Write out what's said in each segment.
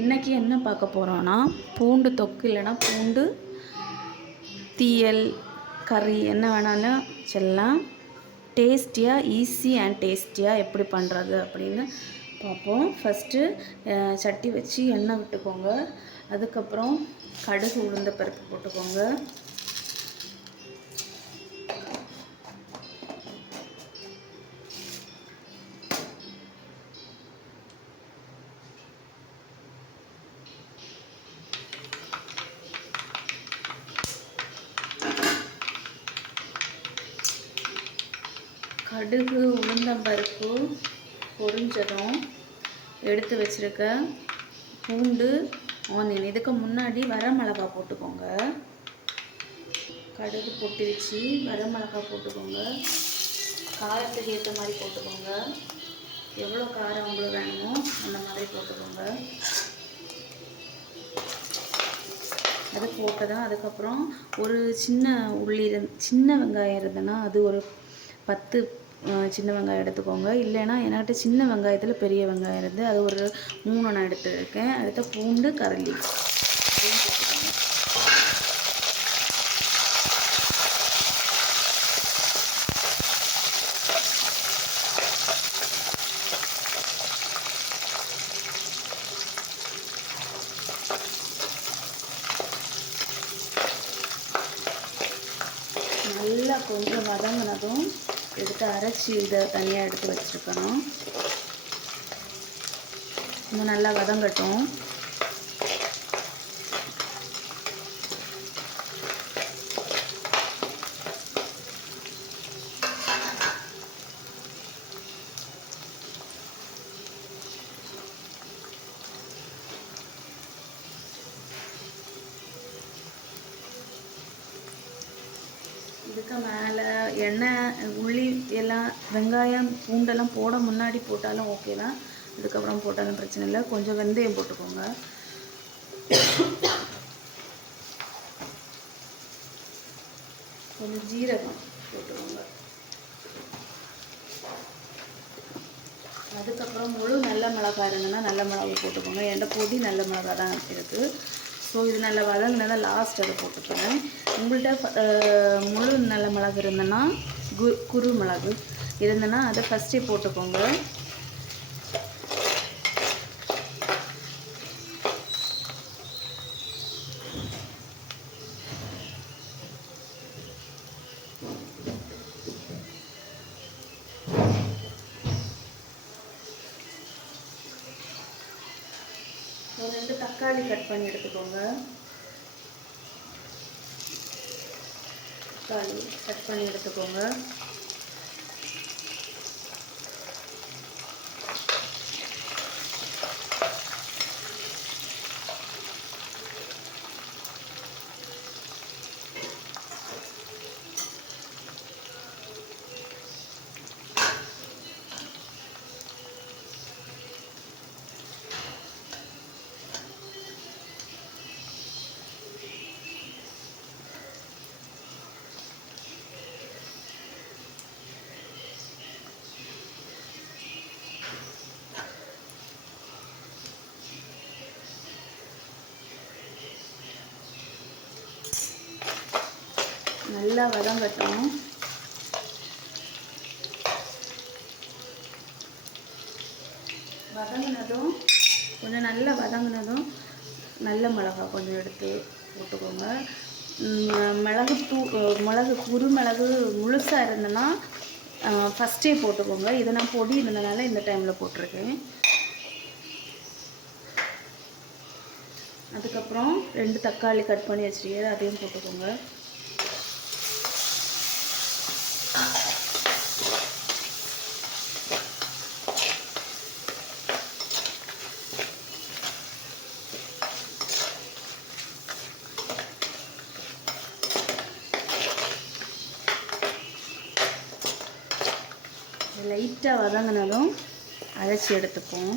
இன்றைக்கி என்ன பார்க்க போகிறோன்னா பூண்டு தொக்கு இல்லைன்னா பூண்டு தீயல் கறி என்ன வேணாலும் செல்லலாம் டேஸ்டியாக ஈஸி அண்ட் டேஸ்டியாக எப்படி பண்ணுறது அப்படின்னு பார்ப்போம். ஃபஸ்ட்டு சட்டி வச்சு எண்ணெய் விட்டுக்கோங்க. அதுக்கப்புறம் கடுகு உளுந்த பருப்பு போட்டுக்கோங்க. கடுகு உளுந்தம்பருப்பு பொரிஞ்சதும் எடுத்து வச்சுருக்க பூண்டு ஆனியன். இதுக்கு முன்னாடி வரமிளகா போட்டுக்கோங்க. கடுகு பொட்டிருச்சு வரமிளகா போட்டுக்கோங்க. காரத்துக்கு ஏற்ற மாதிரி போட்டுக்கோங்க. எவ்வளோ காரம் உங்களுக்கு வேணுமோ அந்த மாதிரி போட்டுக்கோங்க. அது போட்டதான் அதுக்கப்புறம் ஒரு சின்ன உள்ளி சின்ன வெங்காயம் இருந்ததுன்னா அது ஒரு பத்து சின்ன வெங்காயம் எடுத்துக்கோங்க. இல்லைன்னா என்கிட்ட சின்ன வெங்காயத்தில் பெரிய வெங்காயம் இருந்து அது ஒரு மூணு நான் எடுத்துருக்கேன். அடுத்த பூண்டு கரளி நல்லா கொஞ்சம் வதங்கினதும் எடுத்து அரைச்சி இதை தனியாக எடுத்து வச்சுருக்கணும். இன்னும் நல்லா வதங்கட்டும். இதுக்கு மேலே எண்ணெய் உள்ளி எல்லாம் வெங்காயம் பூண்டெல்லாம் போட முன்னாடி போட்டாலும் ஓகே தான். அதுக்கப்புறம் போட்டாலும் பிரச்சனை இல்லை. கொஞ்சம் வெந்தயம் போட்டுக்கோங்க. கொஞ்சம் ஜீரகம் போட்டுக்கோங்க. அதுக்கப்புறம் முழு நல்ல மிளகாய் இருந்ததுன்னா நல்ல மிளகு போட்டுக்கோங்க. என்கிட்ட பொடி நல்ல மிளகாய் தான் இருக்குது ஸோ இது நல்லா வதங்கினதை லாஸ்ட் அதை போட்டுக்கிறேன். உங்கள்கிட்ட முழு நல்ல மிளகு இருந்ததுன்னா கு குரு மிளகு. இருந்ததுன்னா அதை ஃபஸ்ட்டே போட்டுக்கோங்க. தக்காளி கட் பண்ணி எடுத்துக்கோங்க. தக்காளி கட் பண்ணி எடுத்துக்கோங்க. நல்லா வதங்கட்டும் வதங்கினதும் கொஞ்சம் நல்லா வதங்கினதும் நல்ல மிளகா கொஞ்சம் எடுத்து போட்டுக்கோங்க. மிளகு தூ மிளகு குரு மிளகு முழுசாக இருந்ததுன்னா ஃபஸ்ட்டே போட்டுக்கோங்க. இதை நான் பொடி இருந்ததுனால இந்த டைமில் போட்டிருக்கேன். அதுக்கப்புறம் ரெண்டு தக்காளி கட் பண்ணி வச்சுருக்கேன். அதையும் போட்டுக்கோங்க. லைட்டாக வதங்கினதும் அரைச்சி எடுத்துப்போம்.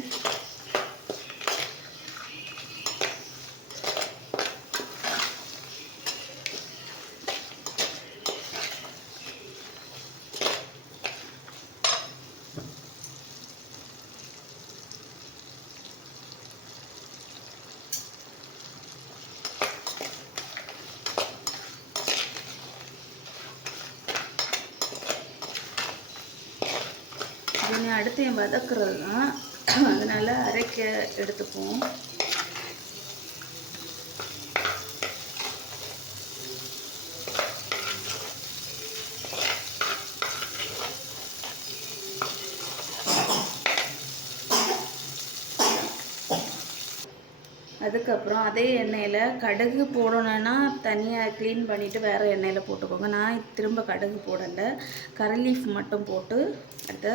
அடுத்து என் வதக்குறது தான் அதனால் அரைக்க எடுத்துப்போம். அதுக்கப்புறம் அதே எண்ணெயில் கடுகு போடணுன்னா தனியாக க்ளீன் பண்ணிவிட்டு வேறு எண்ணெயில் போட்டுக்கோங்க. நான் திரும்ப கடுகு போடல. கரலீஃப் மட்டும் போட்டு அதை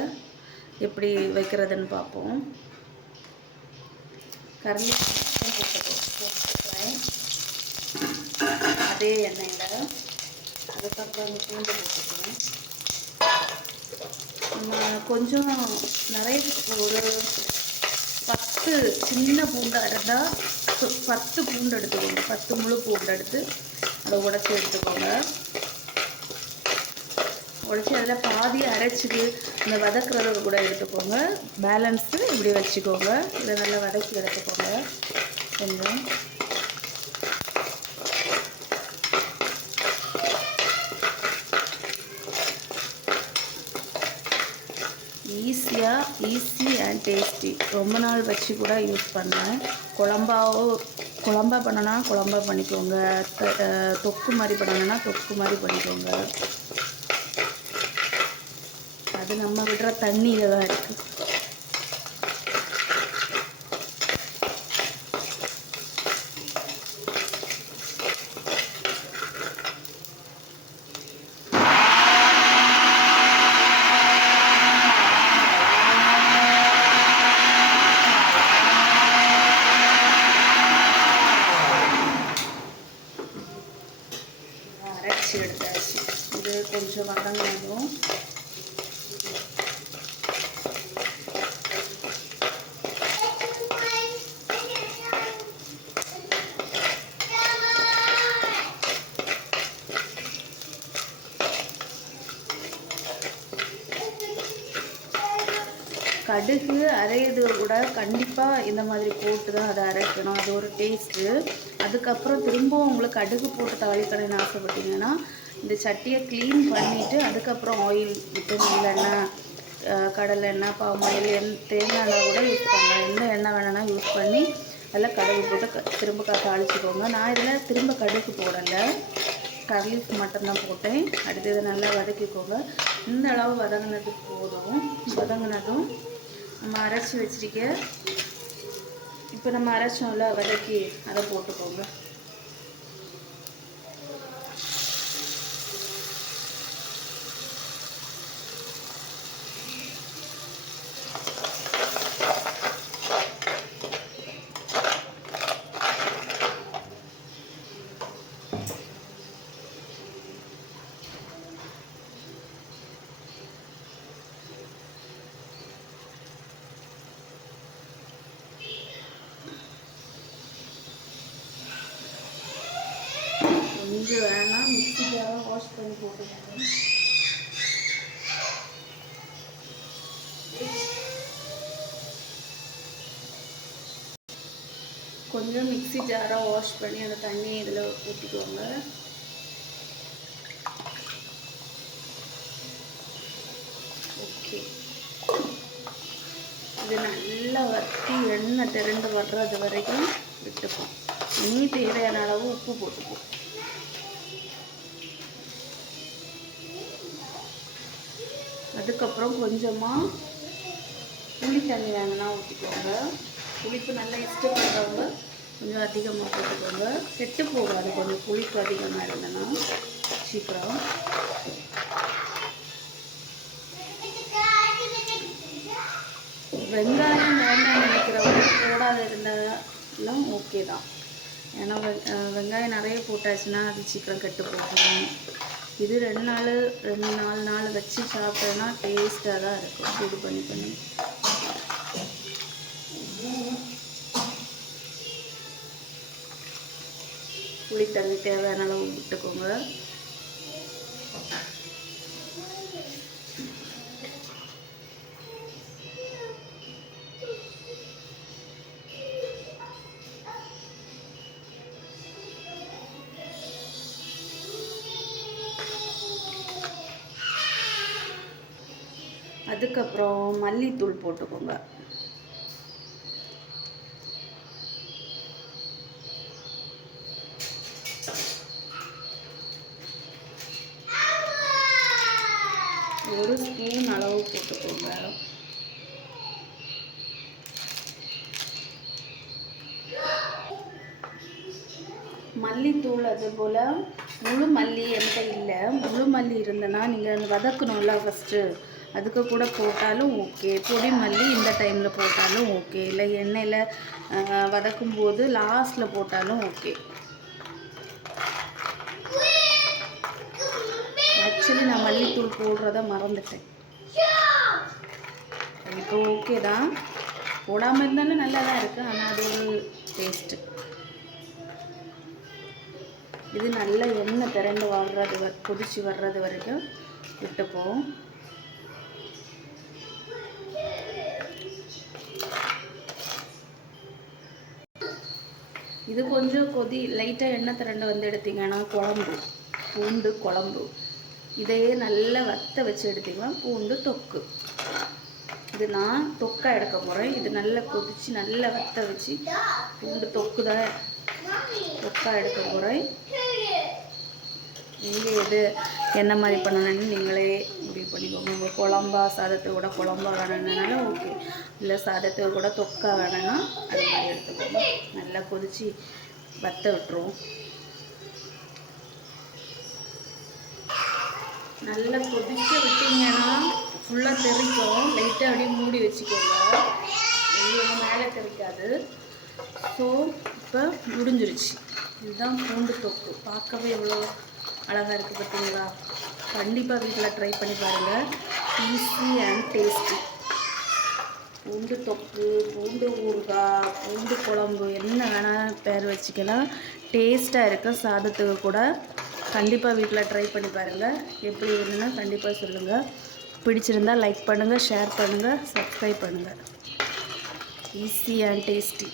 எப்படி வைக்கிறதுன்னு பார்ப்போம். கரண்டி போட்டுக்கிறேன் அதே எண்ணெயில் அதுக்கப்புறம் அந்த பூண்டு போட்டுக்கிறேன் நம்ம கொஞ்சம் நிறைய ஒரு பத்து சின்ன பூண்டு இருந்தால் பத்து பூண்டு எடுத்துக்கோங்க. பத்து முழு பூண்டு எடுத்து அதை உடச்சி எடுத்துக்கோங்க. உடச்சி அதில் பாதி அரைச்சிட்டு இந்த வதக்குறத கூட எடுத்துக்கோங்க. பேலன்ஸு இப்படி வச்சுக்கோங்க. இதை நல்லா வதக்கி எடுத்துக்கோங்க. கொஞ்சம். ஈஸியாக ஈஸி அண்ட் டேஸ்டி ரொம்ப நாள் வச்சு கூட யூஸ் பண்ணேன். குழம்பாவோ குழம்பா பண்ணனா குழம்பா பண்ணிக்கோங்க. தொக்கு மாதிரி பண்ணணுன்னா தொக்கு மாதிரி பண்ணிக்கோங்க. அது நம்ம விடுற தண்ணியில தான் இருக்குது அரைச்சி எடுத்தாச்சு. இது கொஞ்சம் கடுகு அரையிறது கூட கண்டிப்பாக இந்த மாதிரி போட்டு தான் அதை அரைக்கணும். அது ஒரு டேஸ்ட்டு அதுக்கப்புறம் திரும்பவும் உங்களுக்கு கடுகு போட்டு தாளிக்கணும்னு ஆசைப்பட்டீங்கன்னா இந்த சட்டியை க்ளீன் பண்ணிவிட்டு அதுக்கப்புறம் ஆயில் விட்டு நல்லெண்ணெய் கடலை எண்ணெய் பாம் ஆயில் எண் தேங்காய் எண்ணெய் கூட யூஸ் பண்ணலாம். எந்த எண்ணெய் வேணும்னா யூஸ் பண்ணி அதில் கடுகு போட்டு க திரும்ப க தாளிச்சுக்கோங்க. நான் இதில் திரும்ப கடுகு போடலை. கர்லீஃப் மட்டும்தான் போட்டேன். அடுத்து இதை நல்லா வதக்கிக்கோங்க. இந்த அளவு வதங்கினது போதும். வதங்கினதும் நம்ம அரைச்சி வச்சிருக்க. இப்போ நம்ம அரைச்சோம்ல வதக்கி அதை போட்டுக்கோங்க கொஞ்சம் வேணாம் மிக்ஸி ஜாரை வாஷ் பண்ணி போட்டுக்கோங்க கொஞ்சம் மிக்சி ஜாராக வாஷ் பண்ணி அந்த தண்ணியை இதில் ஊற்றிக்கோங்க ஓகே இது நல்லா வற்றி எண்ணெய் திரண்டு வர்றது வரைக்கும் விட்டுப்போம் இனி தேவையான அளவு உப்பு போட்டுப்போம் அதுக்கப்புறம் கொஞ்சமாக புளி தண்ணி வேணும்னா ஊற்றிக்கோங்க புளிப்பு நல்லா இஷ்டப்படுறவங்க கொஞ்சம் அதிகமாக போட்டுக்கோங்க. கெட்டு போகாது கொஞ்சம் புளிப்பு அதிகமாக இருந்ததுன்னா சீக்கிரம். வெங்காயம் வேண்டாம் நினைக்கிறவங்க போடாத இருந்தாலும் ஓகே தான். ஏன்னா வெ- வெங்காயம் நிறைய போட்டாச்சுன்னா அது சீக்கிரம் கெட்டு போகும் இது ரெண்டு நாள் ரெண்டு நாலு நாள் வச்சு சாப்பிட்டோன்னா டேஸ்ட்டாக தான் இருக்கும். இது பண்ணி பண்ணி. புளி தண்ணி தேவையான அளவு விட்டுக்கோங்க. மல்லித்தூள் போட்டுக்கோங்க. ஒரு ஸ்பூன் அளவு போட்டுக்கோங்க. மல்லித்தூள் அது போல் முழு மல்லி என்கிட்ட இல்லை. முழு மல்லி இருந்தனா நீங்கள் வதக்கணும்ல ஃபஸ்ட்டு அதுக்கு கூட போட்டாலும் ஓகே. பொடி மல்லி இந்த டைமில் போட்டாலும் ஓகே. இல்லை எண்ணெயில் வதக்கும்போது லாஸ்ட்டில் போட்டாலும் ஓகே. ஆக்சுவலி நான் மல்லித்தூள் போடுறத மறந்துட்டேன். இப்போ ஓகே தான். போடாமல் இருந்தாலும் நல்லா தான் இருக்குது ஆனால் அது ஒரு டேஸ்ட்டு இது நல்ல எண்ணெய் திரண்டு வர்றது வ கொதிச்சு வர்றது வரைக்கும் விட்டுப்போம். இது கொஞ்சம் கொதி லைட்டாக எண்ணெய் திரண்டு வந்து எடுத்தீங்கன்னா குழம்பு பூண்டு குழம்பு. இதையே நல்லா வத்த வச்சு எடுத்தீங்கன்னா பூண்டு தொக்கு. இது நான் தொக்காக எடுக்க போகிறேன் இது நல்லா கொதித்து நல்லா வத்த வச்சு பூண்டு தொக்கு தான் தொக்கா எடுக்க போகிறேன் நீங்கள் எது என்ன மாதிரி பண்ணணும்னு நீங்களே முடிவு பண்ணிக்கோங்க. உங்கள் குழம்பா சாதத்தை கூட குழம்பா வேணும்னாலும் ஓகே இல்லை சாதத்தை கூட தொக்கா வேணும்னா அது மாதிரி நல்லா கொதித்து வத்த விட்டுருவோம். நல்லா கொதிக்க விட்டீங்கன்னா ஃபுல்லாக தெறிக்கும். லைட்டாக அப்படியே மூடி வச்சுக்கோங்க. வெளியே மேலே தெறிக்காது. ஸோ இப்போ முடிஞ்சிருச்சு. இதுதான் பூண்டு தொக்கு. பார்க்கவே எவ்வளோ அழகாக இருக்குது பார்த்தீங்களா? கண்டிப்பாக வீட்டில் ட்ரை பண்ணி பாருங்கள் ஈஸி அண்ட் டேஸ்டி பூண்டு தொக்கு பூண்டு ஊறுகாய் பூண்டு குழம்பு என்ன வேணால் பேர் வச்சுக்கலாம். டேஸ்ட்டாக இருக்கும் சாதத்துக்கு கூட கண்டிப்பாக வீட்டில் ட்ரை பண்ணி பாருங்கள் எப்படி வேணும்னா கண்டிப்பாக சொல்லுங்கள் பிடிச்சிருந்தா லைக் பண்ணுங்கள் ஷேர் பண்ணுங்கள் சப்ஸ்கிரைப் பண்ணுங்கள் ஈஸி அண்ட் டேஸ்டி